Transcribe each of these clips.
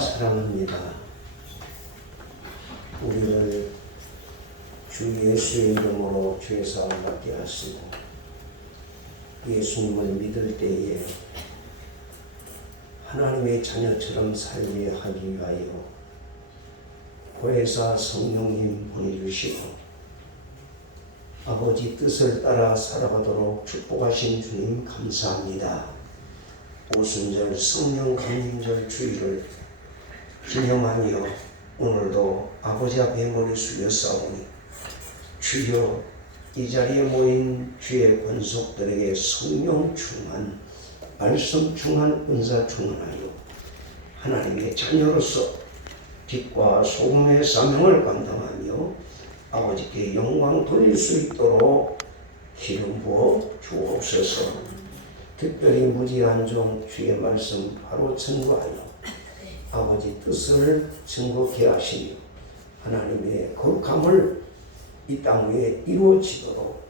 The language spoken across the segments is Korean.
사랑합니다. 우리를 주 예수의 이름으로 죄사함 받게 하시고 예수님을 믿을 때에 하나님의 자녀처럼 살게 하기 위하여 보혜사 성령님 보내주시고 아버지 뜻을 따라 살아가도록 축복하신 주님 감사합니다. 오순절 성령 강림절 주일을 기념하며 오늘도 아버지 앞에 머리 숙여 싸우니 주여 이 자리에 모인 주의 권속들에게 성령 충만, 말씀 충만, 은사 충만하여 하나님의 자녀로서 빛과 소금의 사명을 감당하며 아버지께 영광 돌릴 수 있도록 기름 부어 주옵소서. 특별히 무지한 종 주의 말씀 바로 증거하여 아버지 뜻을 증거케 하시며 하나님의 거룩함을 이 땅 위에 이루어지도록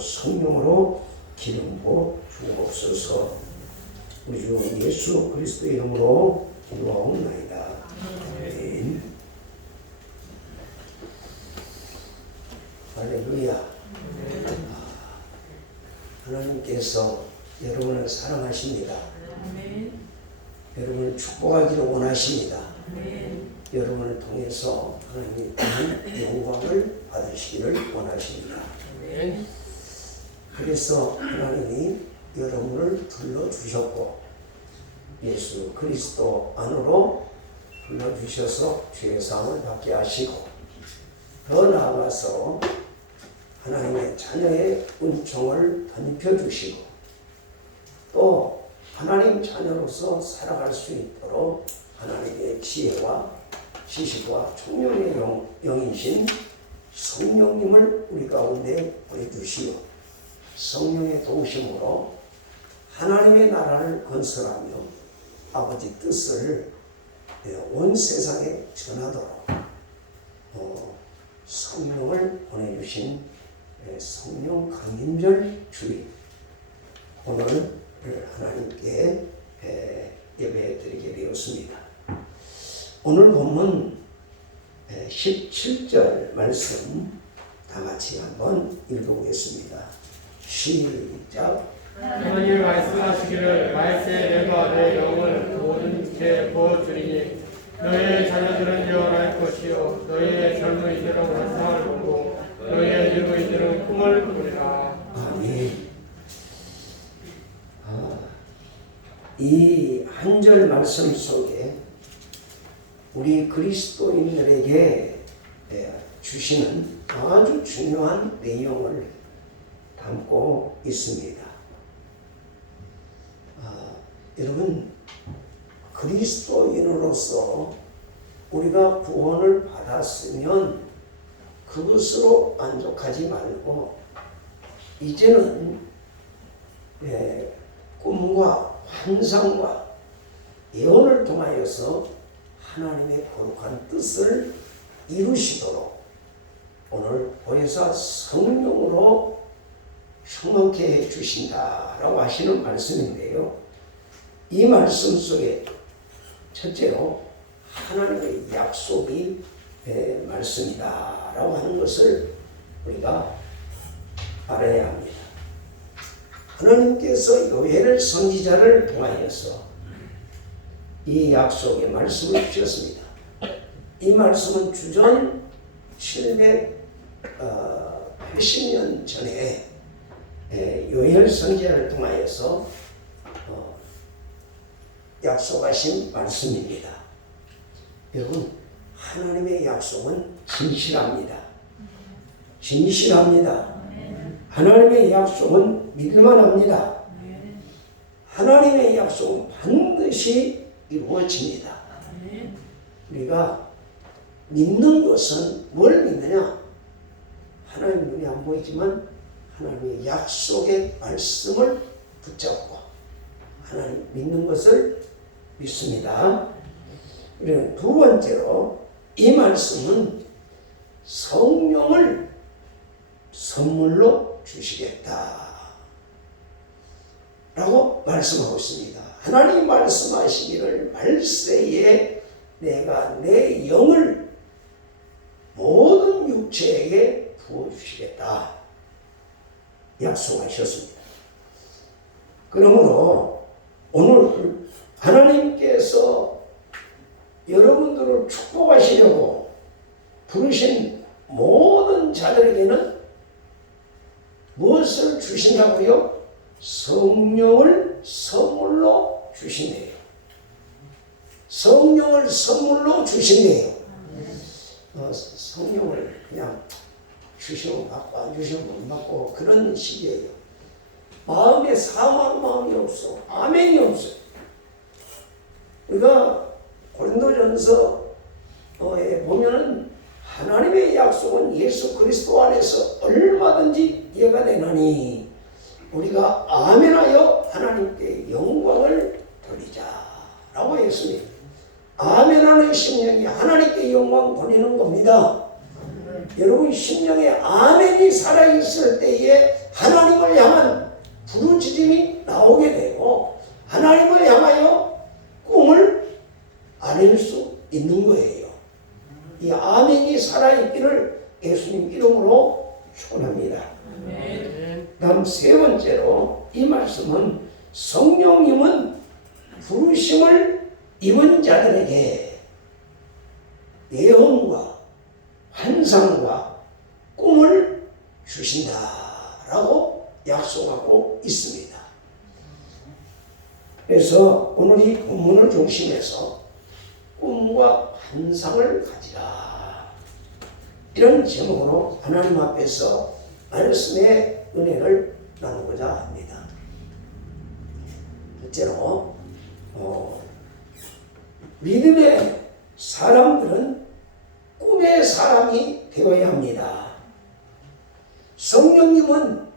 성령으로 기름 부어 주옵소서. 우리 주 예수 그리스도의 이름으로 기도하옵나이다. 아멘. 할렐루야. 하나님께서 여러분을 사랑하십니다. 여러분을 축복하기를 원하십니다. 여러분을 통해서 하나님의 영광을 받으시기를 원하십니다. 그래서 하나님이 여러분을 불러주셨고 예수 그리스도 안으로 불러주셔서 죄사함을 받게 하시고 더 나아가서 하나님의 자녀의 은총을 덧입혀주시고 또 하나님 자녀로서 살아갈 수 있도록 하나님의 지혜와 지식과 총명의 영이신 성령님을 우리 가운데 보내주시어 성령의 도우심으로 하나님의 나라를 건설하며 아버지 뜻을 온 세상에 전하도록 성령을 보내주신 성령 강림절 주일 오늘 하나님께 예배 드리게 되었습니다. 오늘 본문 17절 말씀 다 같이 한번 읽어보겠습니다. 시작. 하나님이 말씀하시기를 말세 내가 내 영을 모든 죄 부어주리니 너희의 자녀들은 예언할 것이요 너희의 젊은이들은 환상을 보고 너희의 늙은이들은 꿈을 꾸리라. 아멘. 이 한 절 말씀 속에 우리 그리스도인들에게 주시는 아주 중요한 내용을 담고 있습니다. 여러분, 그리스도인으로서 우리가 구원을 받았으면 그것으로 만족하지 말고 이제는 꿈과 환상과 예언을 통하여서 하나님의 거룩한 뜻을 이루시도록 오늘 보혜사 성령으로 충만케 해주신다라고 하시는 말씀인데요. 이 말씀 속에 첫째로 하나님의 약속이 말씀이다라고 하는 것을 우리가 알아야 합니다. 하나님께서 요엘 선지자를 통하여서 이 약속의 말씀을 주셨습니다. 이 말씀은 주전 780년 전에 요엘 선지자를 통하여서 약속하신 말씀입니다. 여러분, 하나님의 약속은 진실합니다. 진실합니다. 하나님의 약속은 믿을만합니다. 하나님의 약속은 반드시 이루어집니다. 우리가 믿는 것은 뭘 믿느냐? 하나님 눈에 안 보이지만 하나님의 약속의 말씀을 붙잡고 하나님 믿는 것을 믿습니다. 그리고 두 번째로 이 말씀은 성령을 선물로 주시겠다. 라고 말씀하고 있습니다. 하나님 말씀하시기를 말세에 내가 내 영을 모든 육체에게 부어주시겠다 약속하셨습니다. 그러므로 오늘 하나님께서 여러분들을 축복하시려고 부르신 모든 자들에게는 무엇을 주신다고요? 성령을 선물로 주신대요. 성령을 선물로 주신대요. 성령을 그냥 주시면 받고 안 주시면 못 받고 그런 식이에요. 마음에 사모하는 마음이 없어. 아멘이 없어요. 우리가 고린도전서에 보면은 하나님의 약속은 예수 그리스도 안에서 얼마든지 이해가 되나니 우리가 아멘하여 하나님께 영광을 돌리자라고 했습니다. 아멘하는 심령이 하나님께 영광 돌리는 겁니다. 여러분 심령에 아멘이 살아있을 때에 하나님을 향한 부르짖음이 나오게 되고 하나님을 향하여 꿈을 아릴 수 있는 거예요. 이 아멘이 살아있기를 예수님 이름으로 축원합니다. 다음 세 번째로 이 말씀은 성령님은 부르심을 입은 자들에게 예언과 환상과 꿈을 주신다라고 약속하고 있습니다. 그래서 오늘 이 본문을 중심해서 꿈과 환상을 가지라 이런 제목으로 하나님 앞에서 말씀의 은혜를 나누고자 합니다. 첫째로 믿음의 사람들은 꿈의 사람이 되어야 합니다. 성령님은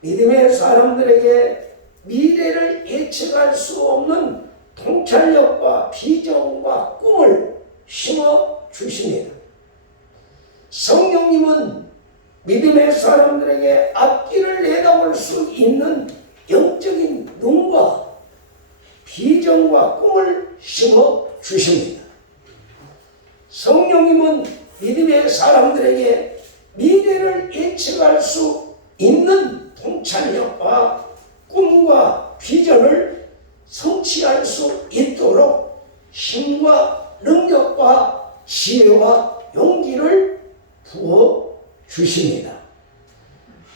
믿음의 사람들에게 미래를 예측할 수 없는 통찰력과 비전과 꿈을 심어 주십니다. 성령님은 믿음의 사람들에게 앞길을 내다볼 수 있는 영적인 눈과 비전과 꿈을 심어 주십니다. 성령님은 믿음의 사람들에게 미래를 예측할 수 있는 통찰력과 꿈과 비전을 성취할 수 있도록 힘과 능력과 지혜와 용기를 부어 주십니다.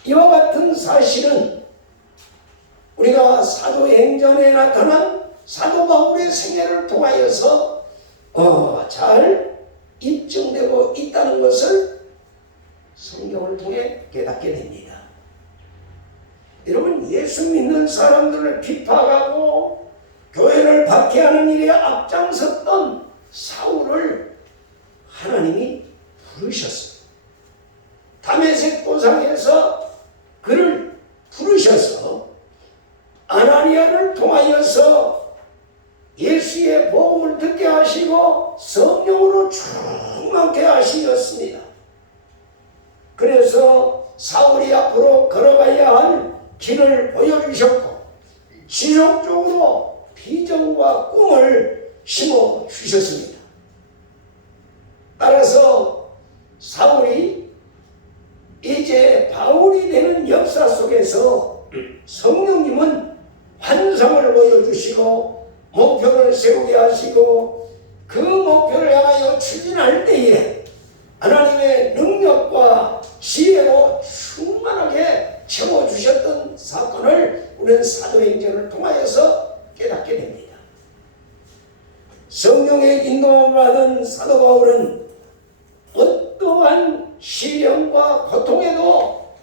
이와 같은 사실은 우리가 사도행전에 나타난 사도 바울의 생애를 통하여서 잘 입증되고 있다는 것을 성경을 통해 깨닫게 됩니다. 여러분 예수 믿는 사람들을 비판하고 교회를 박해하는 일에 앞장섰던 사울을 하나님이 부르셨어요. 다메섹 도상에서 그를 부르셔서 아나니아를 통하여서 예수의 복음을 듣게 하시고 성령으로 충만케 하시었습니다. 그래서 사울이 앞으로 걸어가야 할 길을 보여주셨고 지속적으로 비전과 꿈을 심어 주셨습니다. 따라서 사울이 이제 바울이 되는 역사 속에서 성령님은 환상을 보여주시고 목표를 세우게 하시고 그 목표를 향하여 추진할 때에 하나님의 능력과 지혜로 충만하게 채워주셨던 사건을 우리는 사도행전을 통하여서 깨닫게 됩니다. 성령의 인도를 받은 사도 바울은 어떠한 시련과 고통에도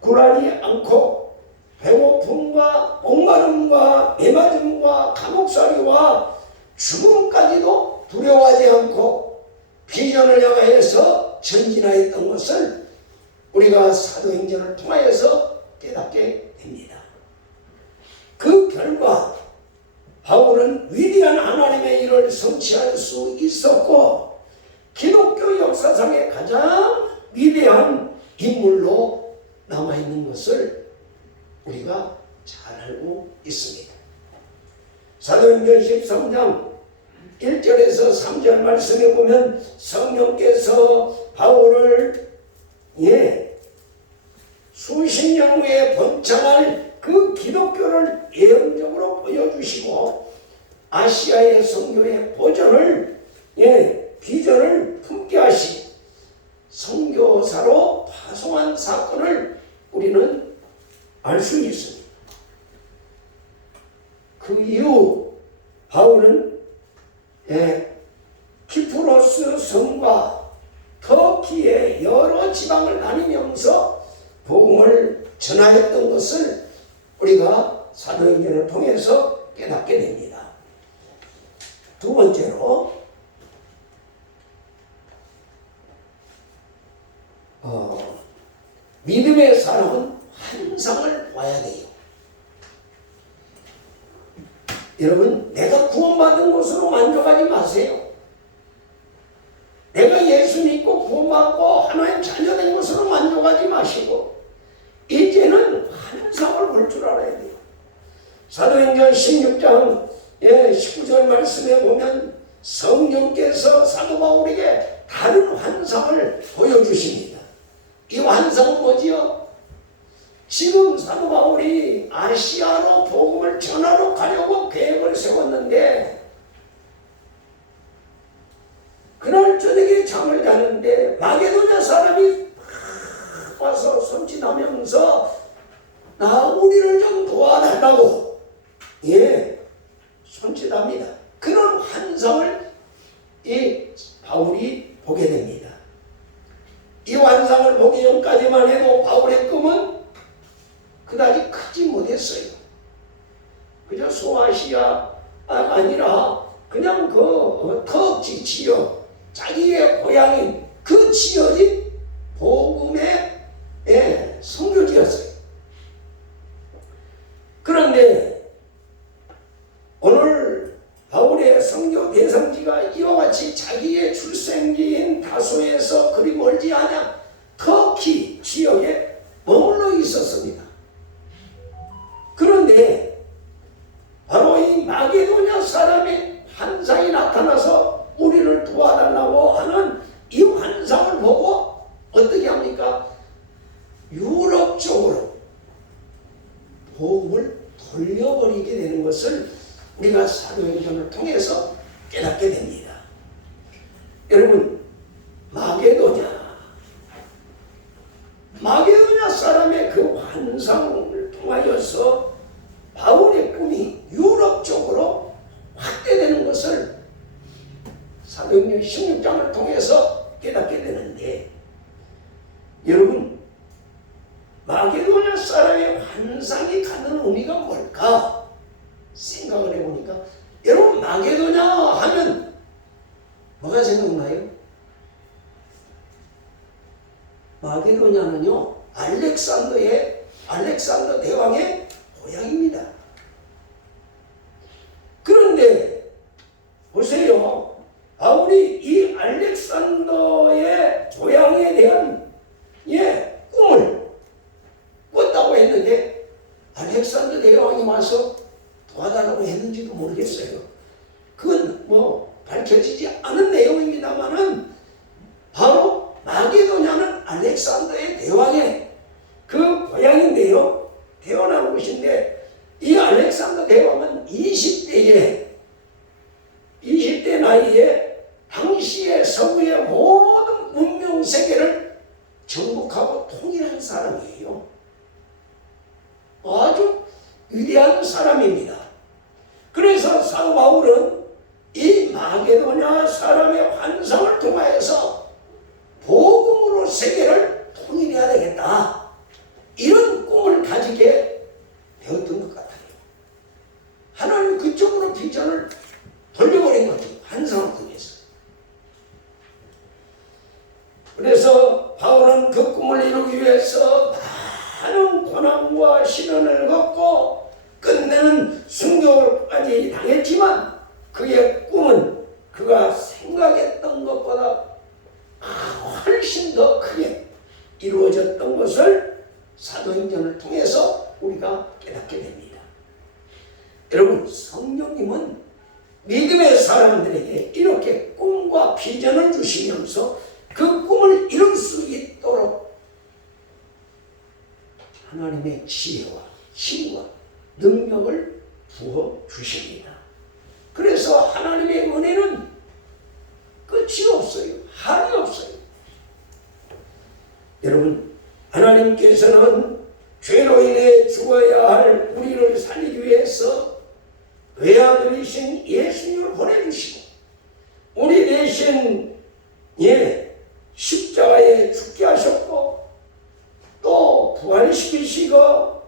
굴하지 않고 배고픔과 목마름과 매맞음과 감옥살이와 죽음까지도 두려워하지 않고 비전을 향하여서 전진하였던 것을 우리가 사도행전을 통하여서 깨닫게 됩니다. 그 결과 바울은 위대한 하나님의 일을 성취할 수 있었고 기독교 역사상의 가장 위대한 인물로 남아있는 것을 우리가 잘 알고 있습니다. 사도행전 13장 1절에서 3절 말씀에 보면 성령께서 바울을 수십 년 후에 번창할 그 기독교를 예언적으로 보여주시고 아시아의 선교의 보전을 비전을 품게 하시 선교사로 파송한 사건을 우리는 알 수 있습니다. 그 이후 바울은 키프로스 성과 터키의 여러 지방을 다니면서 복음을 전하였던 것을 우리가 사도행전을 통해서 깨닫게 됩니다. 두 번째로 믿음의 사람은 환상을 봐야 돼요. 여러분, 내가 구원받은 것으로 만족하지 마세요. 내가 예수 믿고 구원받고 하나님 자녀된 것으로 만족하지 마시고 이제는 환상을 볼 줄 알아야 돼요. 사도행전 16장 19절 말씀에 보면 성령께서 사도 바울에게 다른 환상을 보여주십니다. 이 환상은 뭐지요? 지금 사도 바울이 아시아로 복음을 전하러 가려고 계획을 세웠는데 그날 저녁에 잠을 자는데 마게도냐 사람이 와서 손짓하면서 나 우리를 좀 도와달라고 손짓합니다. 그런 환상을 이 바울이 보게 됩니다. 이 환상을 보기 전까지만 해도 바울의 꿈은 그다지 크지 못했어요. 그저 소아시아가 아니라 그냥 그 터키 지역, 자기의 고향인 그 지역이 복음의 선교지였어요. 그런데 오늘 바울의 선교 대상지가 이와 같이 자기의 출생지인 다소에서 그리 멀지 않아 터키 지역에 머물러 있었습니다. 그런데 바로 이 마게도냐 사람의 환상이 나타나서 우리를 도와달라고 하는 이 환상을 보고 어떻게 합니까? 유럽 쪽으로 복음을 돌려버리게 되는 것을 우리가 사도행전을 통해서 깨닫게 됩니다. 여러분, 마게도냐 사람의 그 환상을 통하여서 바울의 꿈이 유럽 쪽으로 확대되는 것을 사도행전 16장을 통해서 깨닫게 되는데, 여러분, 마게도냐 사람의 환상이 갖는 의미가 뭘까 생각을 해보니까, 여러분, 마게도냐 하면 뭐가 생각나요? 마게도냐는요, 알렉산더 대왕의 고향입니다. 그런데 보세요, 바울이 이 알렉산더의 고향에 대한 꿈을 꿨다고 했는데 알렉산더 대왕이 와서 도와달라고 했는지도 모르겠어요. 그건 뭐 밝혀지지 않은 내용입니다만은 바로 마게도냐는 알렉산더의 대왕의 그 고향인데요, 태어난 곳인데, 이 알렉산더 대왕은 20대 나이에 당시의 서구의 모든 문명 세계를 정복하고 통일한 사람이에요. 아주 위대한 사람입니다. 그래서 사도 바울은 이 마게도냐 사람의 환상을 통하여서 복음으로 세계를 통일해야 되겠다, 이런 꿈을 가지게 되었던 것 같아요. 하나님 그쪽으로 비전을 돌려버린 거죠, 환상을 통해서. 그래서 바울은 그 꿈을 이루기 위해서 많은 고난과 시련을 겪고 끝내는 순교까지 당했지만 그의 꿈은 그가 생각했던 것보다 훨씬 더 크게 이루어졌던 것을 사도행전을 통해서 우리 사람들에게 이렇게 꿈과 비전을 주시면서 그 꿈을 이룰 수 있도록 하나님의 지혜와 힘과 능력을 부어 주십니다. 그래서 하나님의 은혜는 끝이 없어요. 한이 없어요. 여러분, 하나님께서는 죄로 인해 죽어야 할 우리를 살리기 위해서 외아들이신 예수님을 보내주시고 우리 대신 십자가에 죽게 하셨고 또 부활시키시고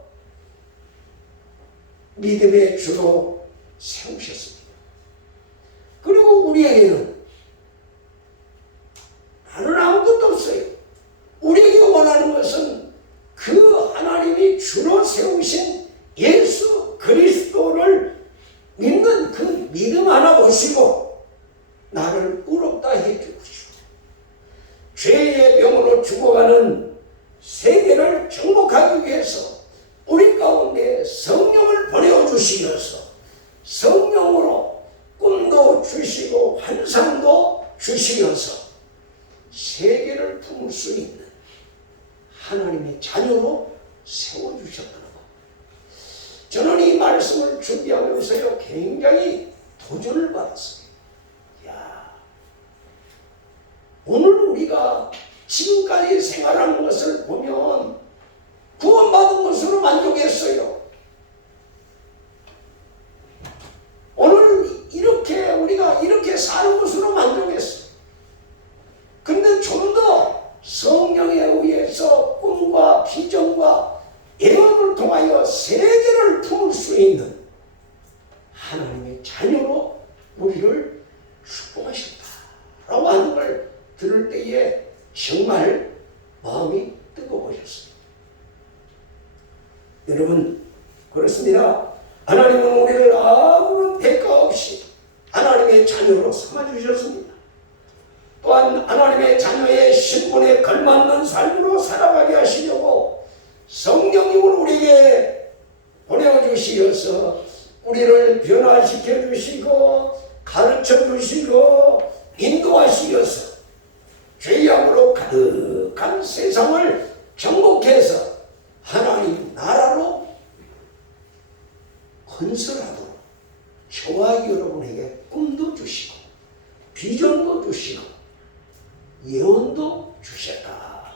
믿음의 주로 세우셨습니다. 그리고 우리에게는 다른 아무것도 없어요. 우리에게 원하는 것은 그 하나님이 주로 세우신 예수 그리스도를 믿는 그 믿음 하나 보시고 나를 의롭다 해주시고 죄의 병으로 죽어가는 세계를 정복하기 위해서 우리 가운데 성령을 보내주시어서 성령으로 꿈도 주시고 환상도 주시어서 세계를 품을 수 있는 하나님의 자녀로 세워주셨다는 것. 저는 이 말씀을 준비하면서요 굉장히 도전을 받았어요. 오늘 우리가 지금까지 생활하는 것을 보면 구원받은 것으로 만족했어요. 오늘 우리가 이렇게 사는 것으로 만족했어요. 근데 좀 더 성령에 의해서 꿈과 비전과 예언을 통하여 세계를 품을 수 있는 하나님의 자녀로 우리를 축복하셨다라고 하는 걸 들을 때에 정말 마음이 뜨거워졌습니다. 여러분, 그렇습니다. 하나님은 우리를 아무런 대가 없이 하나님의 자녀로 삼아주셨습니다. 또한 하나님의 자녀의 신분에 걸맞는 삶으로 살아가게 하시려고 성령님을 우리에게 보내주시어서 우리를 변화시켜 주시고 가르쳐 주시고 인도하시어서 죄악으로 가득한 세상을 정복해서 하나님 나라로 건설하도록 저와 여러분에게 꿈도 주시고 비전도 주시고 예언도 주셨다.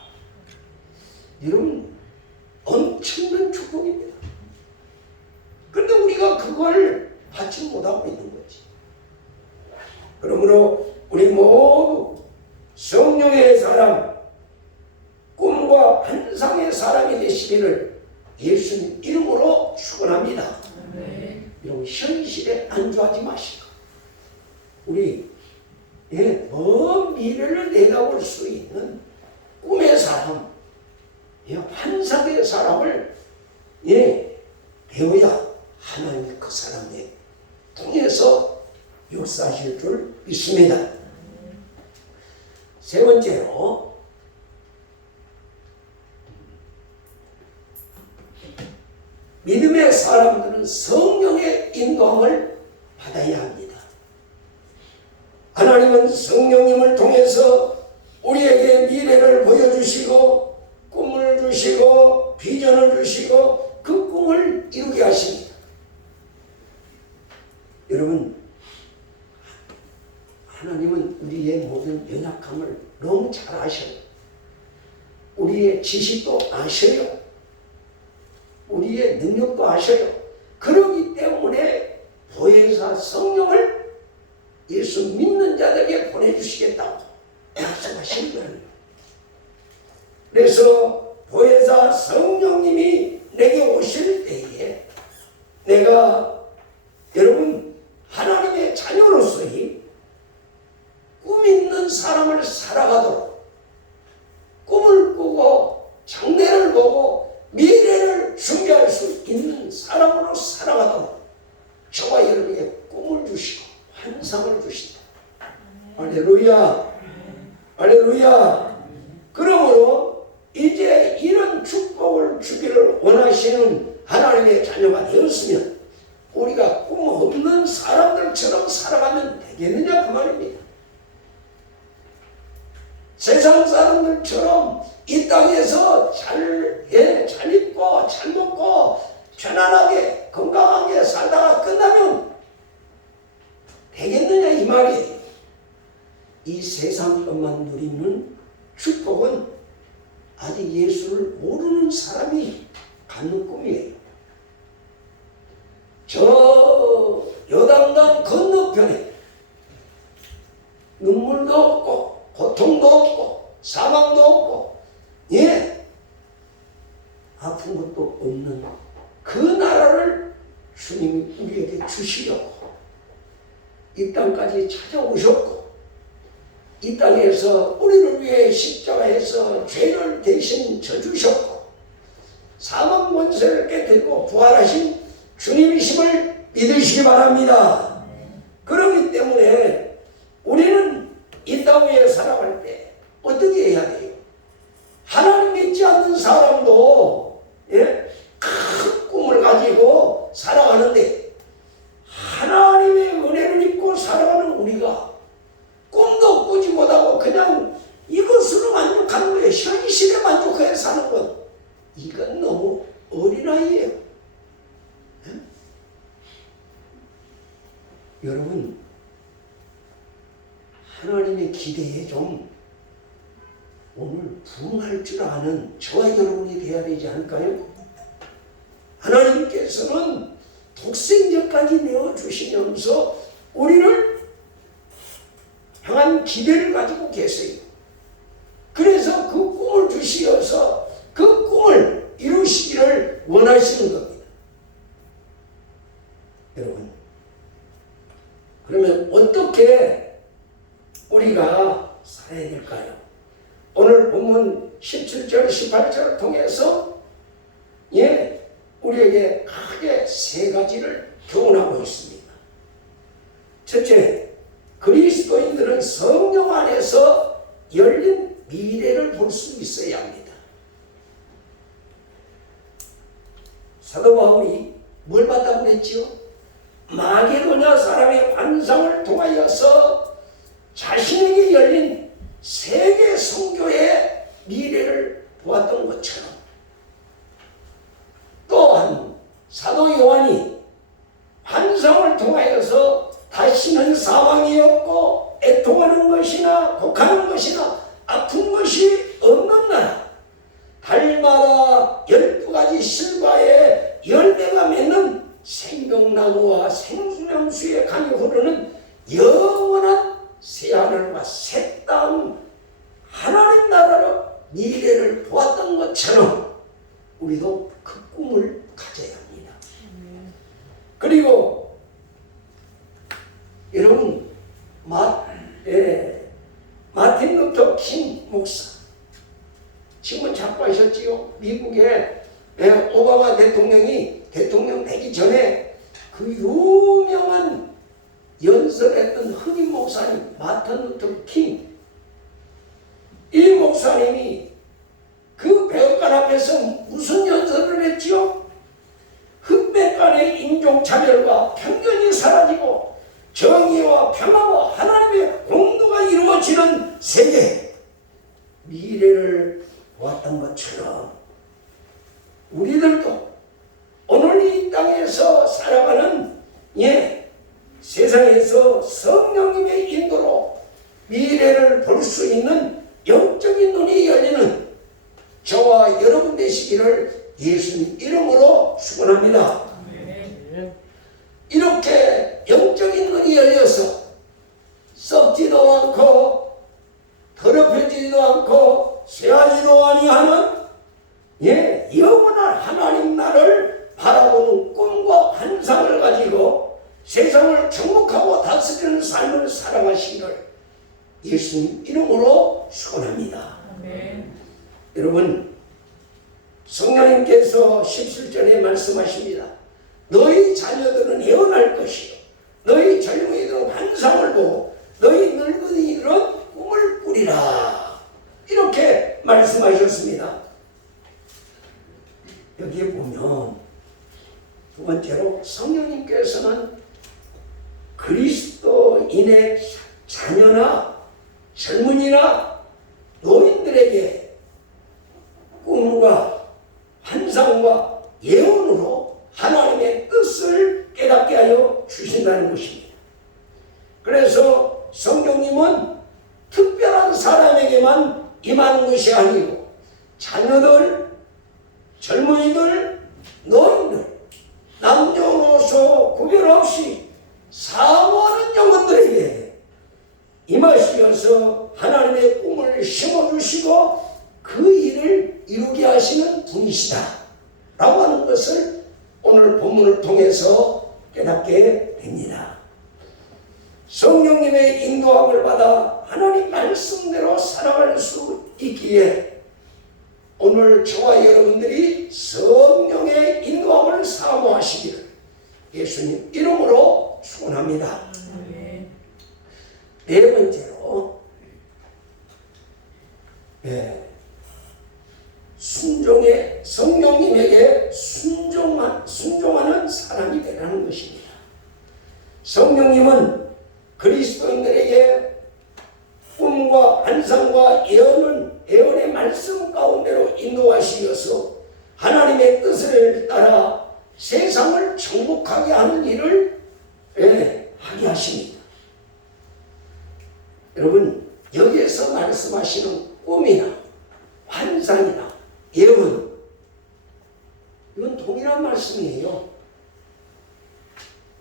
여러분, 엄청난 축복입니다. 그런데 우리가 그걸 받지 못하고 있는 거지. 그러므로 우리 모두 성령의 사람, 꿈과 환상의 사람이 되시기를 예수님 이름으로 축원합니다. 여러분, 현실에 안주하지 마시고 우리 먼 미래를 내다볼 수 있는 꿈의 사람, 환상의 사람을 배워야 하나님이 그 사람에 통해서 역사하실 줄 믿습니다. 세 번째로 믿음의 사람들은 성령의 인도함을 받아야 합니다. 하나님은 성령님을 통해서 우리에게 미래를 보여주시고 꿈을 주시고 비전을 주시고 그 꿈을 이루게 하십니다. 여러분, 하나님은 우리의 모든 연약함을 너무 잘 아셔요. 우리의 지식도 아셔요. 우리의 능력도 아셔요. 그렇기 때문에 보혜사 성령을 예수 믿는 자들에게 보내주시겠다고 약속하신 거예요. 그래서 보혜사 성령님이 내게 오실 때에 내가 여러분 하나님의 자녀로서의 꿈 있는 사람을 살아가도록 꿈을 꾸고 장래를 보고 미래를 준비할 수 있는 사람으로 살아가도록 저와 여러분에게 꿈을 주시고 환상을 주신다. 할렐루야. 할렐루야. 그러므로 이제 이런 축복을 주기를 원하시는 하나님의 자녀가 되었으면 우리가 꿈 없는 사람들처럼 살아가면 되겠느냐 그 말입니다. 세상 사람들처럼 이 땅에서 잘 입고 잘 먹고 편안하게 건강하게 살다가 끝나면 되겠느냐 이 말이에요. 이 세상 것만 누리는 축복은 아직 예수를 모르는 사람이 갖는 꿈이에요. 저 요단강 건너편에 눈물도 없고 고통도 없고 사망도 없고 아픈 것도 없는 그 나라를 주님이 우리에게 주시려고 이 땅까지 찾아오셨고 이 땅에서 우리를 위해 십자가에서 죄를 대신 져주셨고 사망 권세를 깨뜨리고 부활하신 주님이심을 믿으시기 바랍니다. 그렇기 때문에 우리는 이 땅 위에 살아갈 때 어떻게 해야 돼요? 하나님 믿지 않는 사람도 큰 꿈을 가지고 살아가는데 하나님의 은혜를 입고 살아가는 우리가 꿈도 꾸지 못하고 그냥 이것으로 만족하는 거예요. 현실에 만족해 사는 것. 이건 너무 어린아이예요. 여러분, 하나님의 기대에 좀 오늘 부응할 줄 아는 저와 여러분이 되어야 되지 않을까요? 하나님께서는 독생자까지 내어주시면서 우리를 향한 기대를 가지고 계세요. 그래서 그 꿈을 주시어서 그 꿈을 이루시기를 원하시는 겁니다. 여러분, 그러면 어떻게 우리가 살아야 될까요? 오늘 본문 17절, 18절을 통해서 우리에게 크게 세 가지를 교훈하고 있습니다. 첫째, 그리스도인들은 성령 안에서 열린 미래를 볼 수 있어야 합니다. 사도 바울이 뭘 봤다고 그랬지요? 마게도냐 사람의 환상을 통하여서 자신에게 열린 세계 선교의 미래를 보았던 것처럼 또한 사도 요한이 환상을 통하여서 다시는 사망이 없고 애통하는 것이나 곡하는 것이나 아픈 것이 없는 나라, 달마다 12가지 실과의 열매가 맺는 생명나무와 생수명수의 강이 흐르는 영원한 새하늘과 새 땅 하나님 나라로 미래를 보았던 것처럼 우리도 그 꿈을 가져야 합니다. 그리고 여러분 마틴 루터 킹 목사 지금은 작고하셨지요. 미국의 오바마 대통령이 대통령 되기 전에 그 유명한 연설했던 흑인 목사님 마틴 루터 킹, 이 목사님이 그 백악관 앞에서 무슨 연설을 했지요? 흑백 간의 인종차별과 편견이 사라지고 정의와 평화와 하나님의 공도가 이루어지는 세계 미래를 보았던 것처럼 우리들도 오늘 이 땅에서 살아가는 세상에서 성령님의 인도로 미래를 볼 수 있는 영적인 눈이 열리는 저와 여러분 되시기를 예수님 이름으로 축원합니다. 이렇게 영적인 눈이 열려서 썩지도 않고 더럽혀지지도 않고 쇠하지도 아니하는 영원한 하나님 나라를 바라보는 꿈과 환상을 가지고 세상을 정복하고 다스리는 삶을 살아가시기를 예수님 이름으로 축원합니다. 여러분, 성령님께서 17절에 말씀하십니다. 너희 자녀들은 예언할 것이요 너희 젊은이들은 환상을 보고 너희 늙은이들은 꿈을 꾸리라. 이렇게 말씀하셨습니다. 여기에 보면 두 번째로 성령님께서 자녀나 젊은이나 노인들에게 꿈과 환상과 예언으로 하나님의 뜻을 깨닫게 하여 주신다는 것입니다. 그래서 성령님은 특별한 사람에게만 임하는 것이 아니고 자녀들, 젊은이들, 노인들, 남녀노소 구별 없이 사모하는 영혼들에게 임하시어서 하나님의 꿈을 심어주시고 그 일을 이루게 하시는 분이시다 라고 하는 것을 오늘 본문을 통해서 깨닫게 됩니다. 성령님의 인도함을 받아 하나님 말씀대로 살아갈 수 있기에 오늘 저와 여러분들이 성령의 인도함을 사모하시기를 예수님 이름으로 축원합니다. 네 번째로 성령님에게 순종하는 사람이 되라는 것입니다. 성령님은 그리스도인들에게 꿈과 환상과 예언의 말씀 가운데로 인도하시어서 하나님의 뜻을 따라 세상을 정복하게 하는 일을 하게 하십니다. 여러분, 여기에서 말씀하시는 꿈이나 환상이나 예언, 이건 동일한 말씀이에요.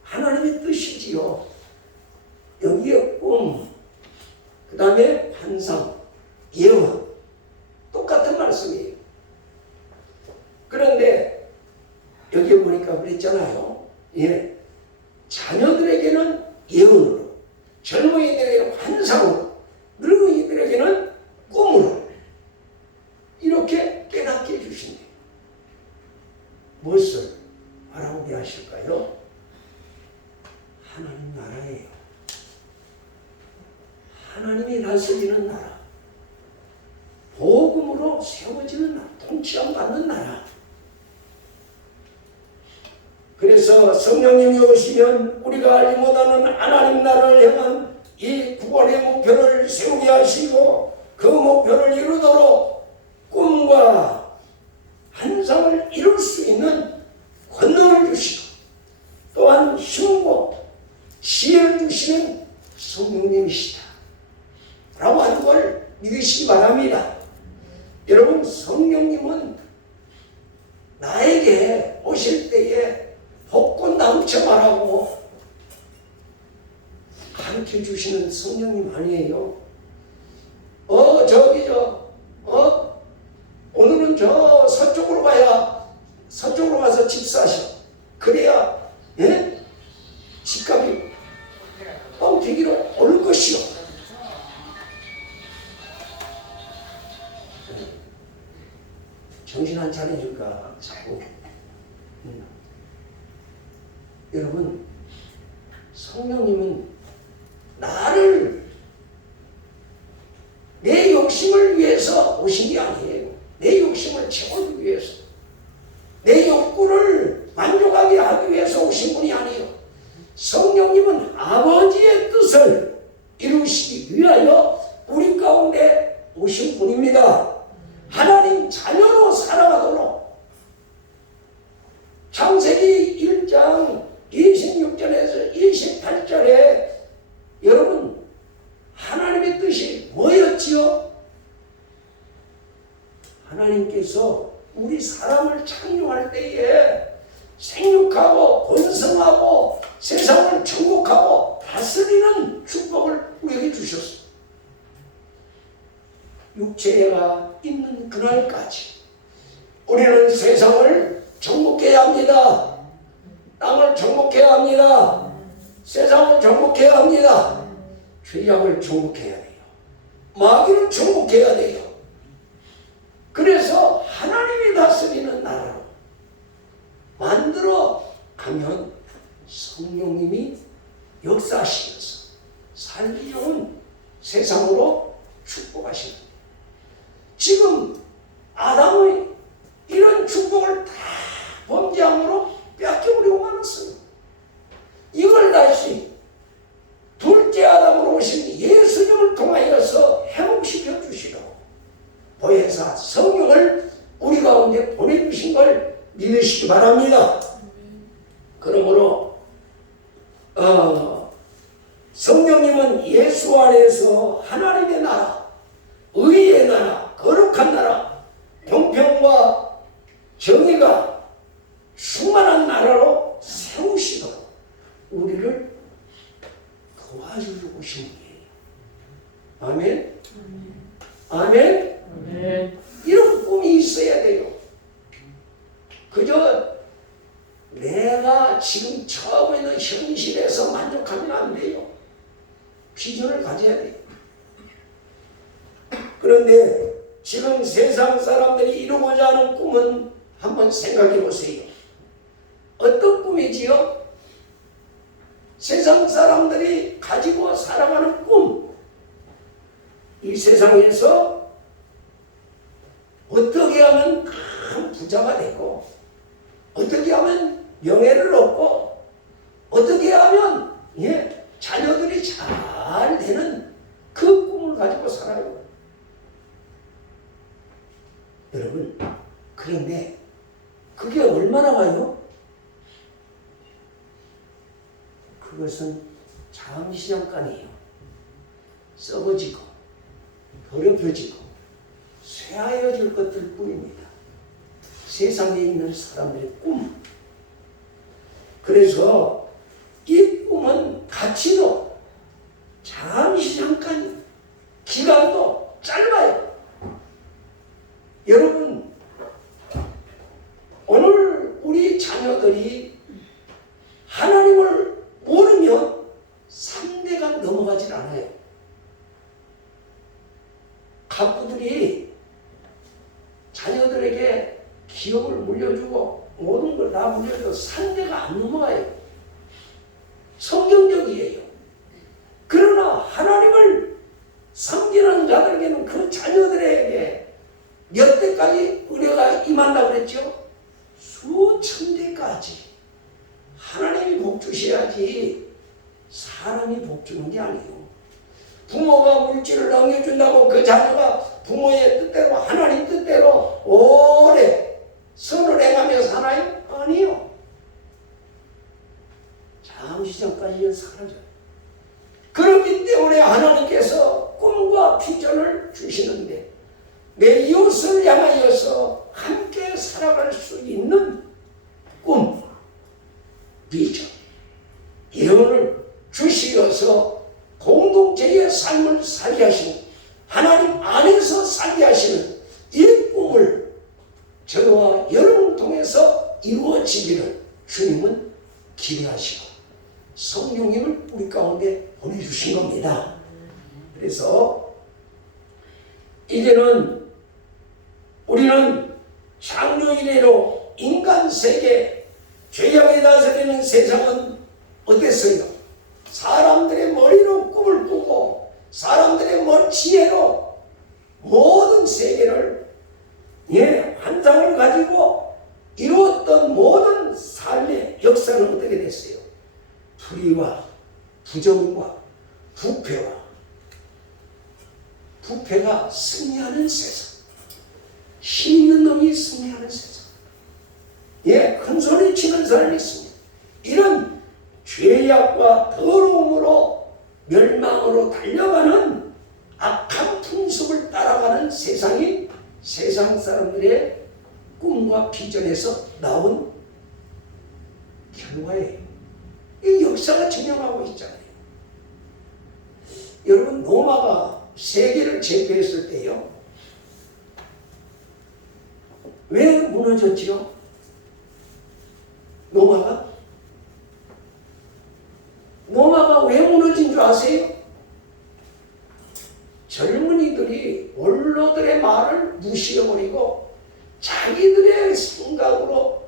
하나님의 뜻이지요. 여기에 꿈, 그 다음에 환상, 예언, 똑같은 말씀이에요. 그런데 여기 보니까 그랬잖아요. 자녀들에게는 예언으로, 젊은이들에게는 환상으로, 늙은이들에게는 꿈으로 이렇게 깨닫게 해주신대요. 무엇을 알아보게 하실까요? 하나님 나라예요. 하나님이 다스리는 나라, 복음으로 세워지는 나라, 통치함 받는 나라. 그래서 성령님이 오시면 우리가 알지 못하는 하나님 나라를 향한 이 구원의 목표를 세우게 하시고 그 목표를 이루도록 꿈과 환상을 이룰 수 있는 권능을 주시고 또한 힘과 지혜를 주시는 성령님이시다 라고 하는 걸 믿으시기 바랍니다. 여러분, 성령님은 나에게 오실 때에 복권 당첨하라고 가르쳐 주시는 성령님 아니에요. 오늘은 저 서쪽으로 가서 집 사셔. 그래야 집값이 뻥튀기로 오를 것이요. 정신 안 차려줄까 자꾸. 여러분, 성령님은 나를 내 욕심을 위해서 오신 게 아니에요. 내 욕심을 채우기 위해서, 내 욕구를 만족하게 하기 위해서 오신 분이 아니에요. 성령님은 아버지의 뜻을 이루시기 위하여 우리 가운데 오신 분입니다. 하나님 자녀로 살아가도록 창세기 1장 26절에서 28절에 여러분, 하나님의 뜻이 뭐였지요? 하나님께서 우리 사람을 창조할 때에 생육하고 번성하고 세상을 정복하고 다스리는 축복을 우리에게 주셨어요. 육체가 있는 그날까지 우리는 세상을 정복해야 합니다. 땅을 정복해야 합니다. 세상을 정복해야 합니다. 죄악을 정복해야 돼요. 마귀를 정복해야 돼요. 그래서 하나님이 다스리는 나라로 만들어 가면 성령님이 역사하시면서 살기 좋은 세상으로 축복하십니다. 지금 아담의 이런 축복을 다 범죄함으로 뺏겨버리고 말았어요. 이걸 다시 둘째 아담으로 오신 성령님은 예수 안에서 하나님의 나라, 의의 나라, 거룩한 나라, 공평과 정의가 충만한 나라로 세우시도록 우리를 도와주고 오신 분이에요. 아멘. 아멘. 아멘. 이런 꿈이 있어야 돼요. 그저 내가 지금 처하고 있는 현실에서 만족하면 안 돼요. 비전을 가져야 돼요. 그런데 지금 세상 사람들이 이루고자 하는 꿈은 한번 생각해 보세요. 어떤 꿈이지요? 세상 사람들이 가지고 살아가는 꿈. 이 세상에서 어떻게 하면 큰 부자가 되고, 어떻게 하면 명예를 얻고, 어떻게 하면 자녀들이 잘 되는 그 꿈을 가지고 살아요. 여러분, 그런데 그게 얼마나 와요? 그것은 잠시 잠깐이에요. 썩어지고 더럽혀지고 쇠하여질 것들 뿐입니다. 세상에 있는 사람들의 꿈. 그래서 이 꿈은 가치도 잠시 잠깐, 기간도 짧아요. 여러분, 오늘 우리 자녀들이 하나님을 모르면 3대가 넘어가질 않아요. 가부들이 자녀들에게 기업을 물려주고 모든 걸 다 물려줘도 3대가 안 넘어가요. 성경적이에요. 그러나 하나님을 섬기는 자들에게는 그 자녀들에게 몇 대까지 은혜가 임한다고 그랬죠? 수천 대까지. 하나님이 복 주셔야지 사람이 복 주는 게 아니에요. 부모가 물질을 남겨준다고 그 자녀가 부모의 뜻대로, 하나님 뜻대로 오래 선을 행하며 사나요? 아니요. 잠시 전까지는 사라져요. 그렇기 때문에 하나님께서 꿈과 비전을 주시는데, 내 이웃을 향하여서 함께 살아갈 수 있는 꿈, 비전, 예언을 주시어서 공동체의 삶을 살게 하시는, 하나님 안에서 살게 하시는 이 꿈을 저와 여러분을 통해서 이루어지기를 주님은 기대하시고 성령님을 우리 가운데 보내주신 겁니다. 그래서 이제는 우리는 창조 이래로 인간 세계, 죄악에 다스리는 세상은 어땠어요? 사람들의 머리로 꿈을 꾸고 사람들의 지혜로 모든 세계를 환상을 가지고 이루었던 모든 삶의 역사는 어떻게 됐어요? 불의와 부정과 부패가 승리하는 세상, 힘 있는 놈이 승리하는 세상, 큰 소리 치는 사람이 있습니다. 이런 죄악과 더러움으로 멸망으로 달려가는 악한 풍습을 따라가는 세상이 세상 사람들의 꿈과 비전에서 나온 결과예요. 이 역사가 증명하고 있잖아요. 여러분, 로마가 세계를 제패했을 때요, 왜 무너졌지요? 로마가 왜 무너진 줄 아세요? 젊은이들이 원로들의 말을 무시해버리고 자기들의 생각으로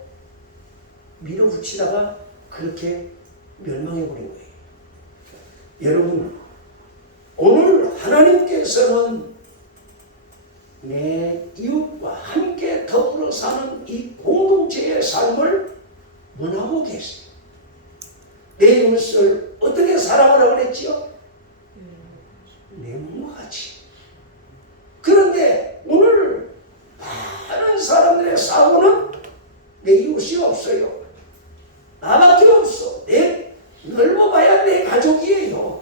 밀어붙이다가 그렇게 멸망해버린 거예요. 여러분, 오늘 하나님께서는 내 이웃과 함께 더불어 사는 이 공동체의 삶을 원하고 계세요. 내 이웃을 어떻게 사랑하라고 그랬지요? 내 몸과 같이. 그런데 오늘 많은 사람들의 사고는 내 이웃이 없어요. 나밖에 없어. 넓어봐야 내 가족이에요.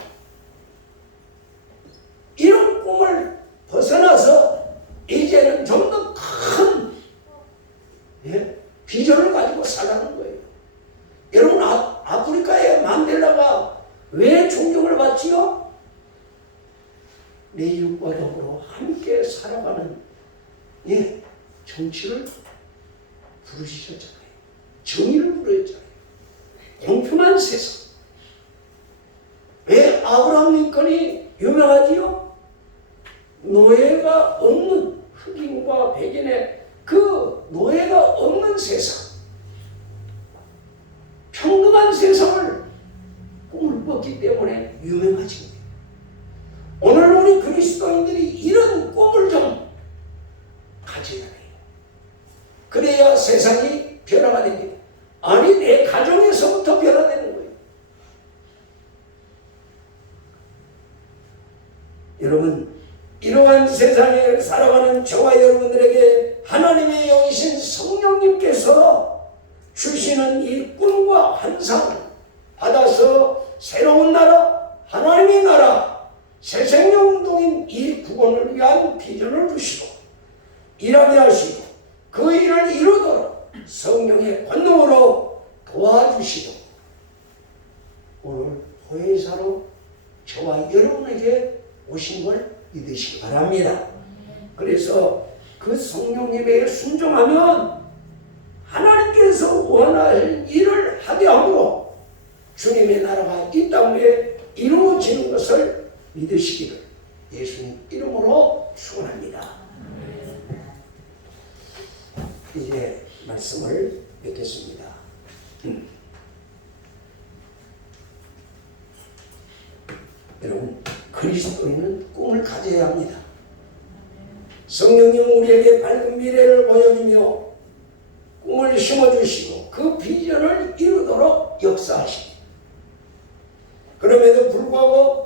내 육과 더불어 함께 살아가는 정치를 부르시셨잖아요. 정의를 부르셨잖아요. 공평한 세상. 왜 아브라함 링컨이 유명하지요? 노예가 없는, 흑인과 백인의 그 노예가 없는 세상, 평등한 세상을 꿈을 꿨기 때문에 유명하지. 오늘 우리 그리스도인들이 이런 꿈을 좀 가져야 해요. 그래야 세상이 변화가 됩니다. 아니, 내 가정에서부터 변화되는 거예요. 여러분, 이러한 세상에 살아가는 저와 여러분들에게 하나님의 영이신 성령님께서 주시는 이 꿈과 환상을 받아서 새로운 나라, 하나님의 나라, 새생명운동인 이 구원을 위한 비전을 주시고 일하게 하시고 그 일을 이루도록 성령의 권능으로 도와주시고 오늘 보혜사로 저와 여러분에게 오신 걸 믿으시기 바랍니다. 그래서 그 성령님에게 순종하면 하나님께서 원하는 일을 하게 함으로 주님의 나라가 이 땅에 이루어지는 것을 믿으시기를 예수님 이름으로 축원합니다. 이제 말씀을 뵙겠습니다. 여러분, 그리스도인은 꿈을 가져야 합니다. 성령님 우리에게 밝은 미래를 보여주며 꿈을 심어주시고 그 비전을 이루도록 역사하십니다. 그럼에도 불구하고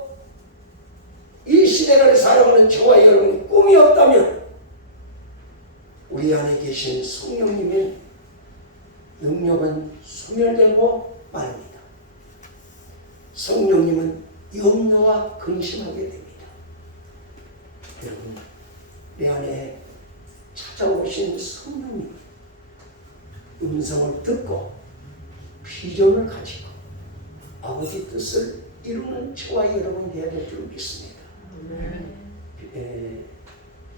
이 시대를 살아가는 저와 여러분이 꿈이 없다면 우리 안에 계신 성령님의 능력은 소멸되고 말입니다. 성령님은 염려와 근심하게 됩니다. 여러분, 내 안에 찾아오신 성령님 음성을 듣고 비전을 가지고 아버지 뜻을 이루는 저와 여러분 되어야 될 줄 믿습니다.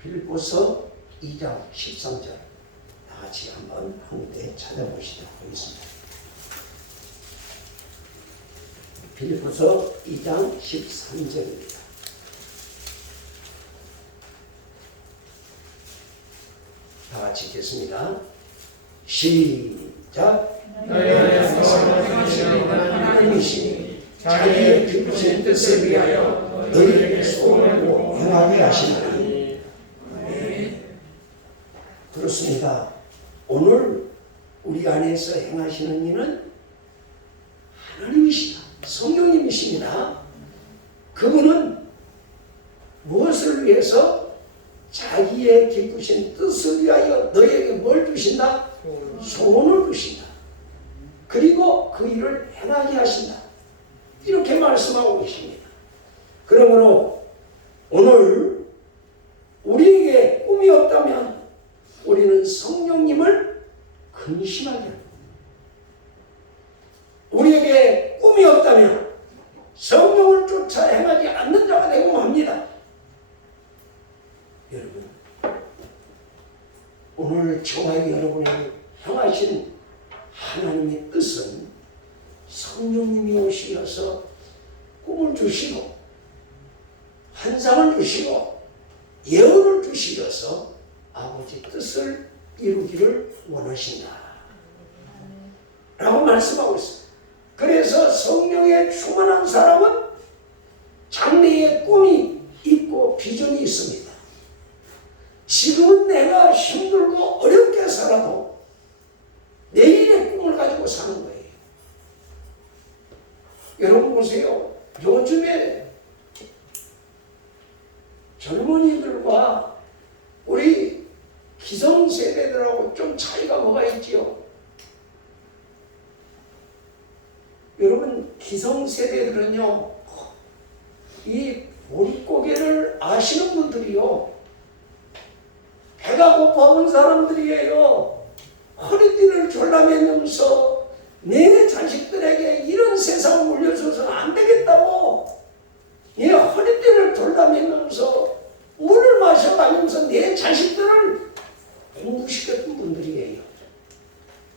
빌립보서 2장 13절 다 같이 한번 한국에 찾아보시도록 하겠습니다. 빌립보서 2장 13절입니다. 다 같이 읽겠습니다. 시작. 너희 안에서 하나님이시니 자기의 기쁘신 뜻을 위하여 너희에게 소원을 행하게 하시나니. 그렇습니다. 오늘 우리 안에서 행하시는 일은 하나님이시다. 성령님이십니다. 그분은 무엇을 위해서? 자기의 기쁘신 뜻을 위하여 너희에게 뭘 주신다? 소원을 주신다. 그리고 그 일을 행하게 하신다. 이렇게 말씀하고 계십니다. 그러므로 오늘 우리에게 꿈이 없다면 우리는 성령님을 근심하게 합니다. 우리에게 꿈이 없다면 성령을 쫓아 행하지 않는 자가 되고 합니다. 여러분, 오늘 저와 여러분에게 향하신 하나님의 뜻은 성령님이 오시어서 꿈을 주시고 환상을 주시고 예언을 주시어서 아버지 뜻을 이루기를 원하신다 라고 말씀하고 있습니다. 그래서 성령에 충만한 사람은 장래의 꿈이 있고 비전이 있습니다. 지금은 내가 힘들고 어렵게 살아도 내일의 꿈을 가지고 사는 거예요. 여러분 보세요. 요즘에 젊은이들과 우리 기성세대들하고 좀 차이가 뭐가 있지요? 여러분, 기성세대들은요, 이 보릿고개를 아시는 분들이요, 배가 고파온 사람들이에요. 허리띠를 졸라매면서 내 자식들에게 이런 세상을 물려줘서는 안 되겠다고 허리띠를 졸라 담다면서 물을 마셔가면서 내 자식들을 공부시켰던 분들이에요.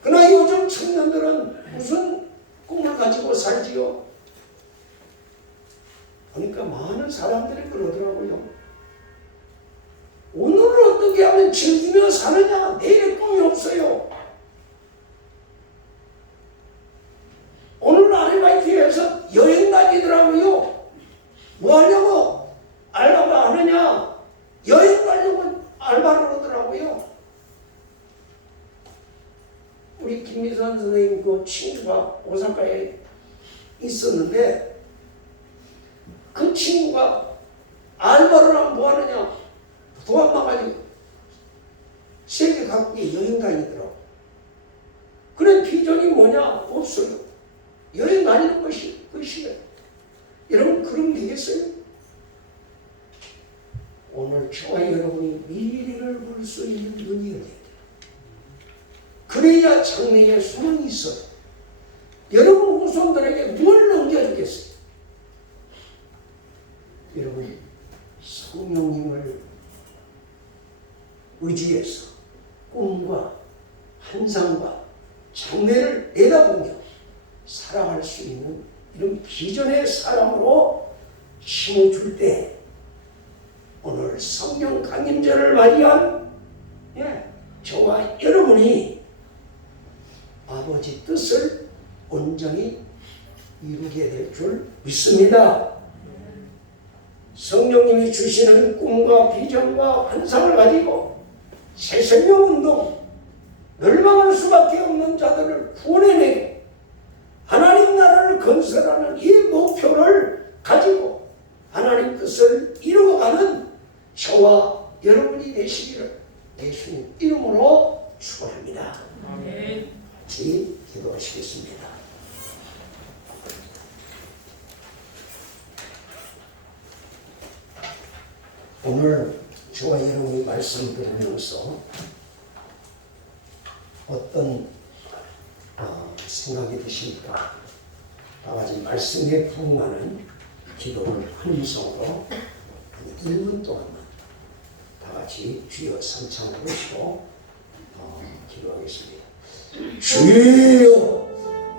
그러나 요즘 청년들은 무슨 꿈을 가지고 살지요? 보니까 많은 사람들이 그러더라고요. 오늘을 어떻게 하면 즐기며 사느냐? 내일의 꿈이 없어요. 오늘 아르바이트에서 여행 다니더라고요. 뭐 하려고? 알바가 안 하냐? 여행 가려고 알바를 하더라고요. 우리 김미선 선생님 그 친구가 오사카에 있었는데 그 친구가 알바를 하면 뭐 하느냐? 도안만 가지고 세계 각국에 여행 다니더라고. 그런 비전이 뭐냐? 없어요. 여행 다니는 것이 그것이에요. 여러분 그럼 되겠어요? 오늘 저와 여러분이 미래를 볼 수 있는 눈이 되어야 돼요. 그래야 장래에 소망이 있어요. 여러분 후손들에게 뭘 넘겨주겠어요? 여러분 성령님을 의지해서 꿈과 환상과 장래를 내다보며 살아갈 수 있는 이런 비전의 사람으로 심어줄 때 오늘 성령 강림절을 맞이한 저와 여러분이 아버지 뜻을 온전히 이루게 될 줄 믿습니다. 성령님이 주시는 꿈과 비전과 환상을 가지고 새 생명운동, 멸망할 수밖에 없는 자들을 구원해내고 하나님 나라를 건설하는 이 목표를 가지고 하나님 뜻을 이루어가는 저와 여러분이 되시기를 예수님 이름으로 축원합니다. 같이 기도하시겠습니다. 오늘 저와 여러분이 말씀 들으면서 어떤 생각이 드십니까? 다 같이 말씀에 부응하는 기도를 함성으로 1분 동안만 다 같이 주여 삼창을 하시고 기도하겠습니다. 주여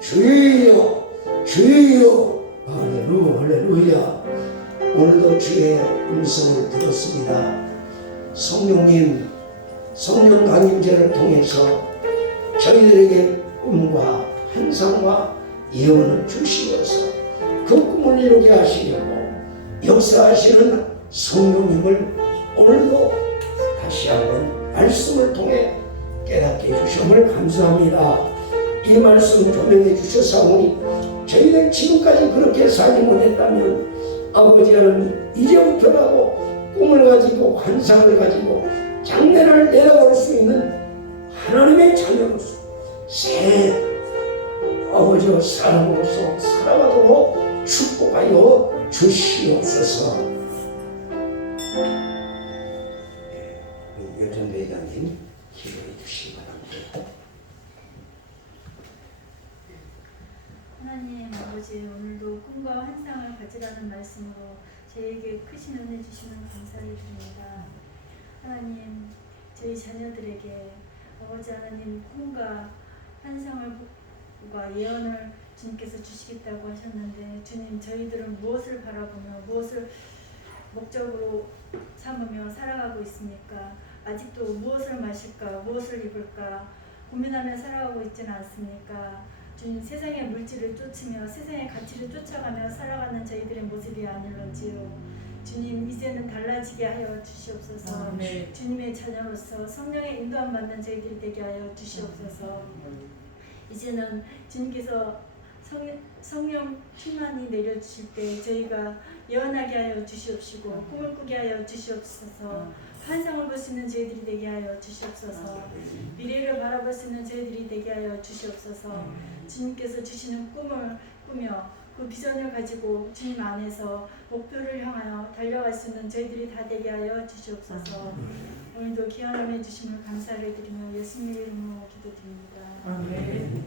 주여 주여 할렐루야. 오늘도 주의 음성을 들었습니다. 성령님, 성령 강림제를 통해서 저희들에게 꿈과 환상과 예언을 주시어서 그 꿈을 이루게 하시려고 역사하시는 성령님을 오늘도 다시 한번 말씀을 통해 깨닫게 해주심을 감사합니다. 이 말씀 조명해 주셔사오니 저희들 지금까지 그렇게 살지 못했다면 아버지 하나님 이제부터라도 꿈을 가지고 환상을 가지고 장래를 내다볼 수 있는 하나님의 자녀로서 새 아버지와 사람으로서 살아가도록 축복하여 주시옵소서. 여전대장님 기도해 주시기 바랍니다. 하나님 아버지, 오늘도 꿈과 환상을 가지라는 말씀으로 저에게 크신 은혜 주시면 감사드립니다. 하나님, 저희 자녀들에게 아버지 하나님 꿈과 환상과 예언을 주님께서 주시겠다고 하셨는데, 주님, 저희들은 무엇을 바라보며 무엇을 목적으로 삼으며 살아가고 있습니까? 아직도 무엇을 마실까, 무엇을 입을까 고민하며 살아가고 있지는 않습니까? 주님, 세상의 물질을 쫓으며 세상의 가치를 쫓아가며 살아가는 저희들의 모습이 아닐런지요. 주님, 이제는 달라지게 하여 주시옵소서. 주님의 자녀로서 성령의 인도함 받는 저희들이 되게 하여 주시옵소서. 이제는 주님께서 성령 충만이 내려주실 때 저희가 예언하게 하여 주시옵시고 꿈을 꾸게 하여 주시옵소서. 환상을 볼 수 있는 저희들이 되게 하여 주시옵소서. 미래를 바라볼 수 있는 저희들이 되게 하여 주시옵소서. 주님께서 주시는 꿈을 꾸며 그 비전을 가지고 주님 안에서 목표를 향하여 달려갈 수 있는 저희들이 다 되게 하여 주시옵소서. 오늘도 귀한 은혜 주심을 감사를 드리며 예수님의 이름으로 기도드립니다. 아멘.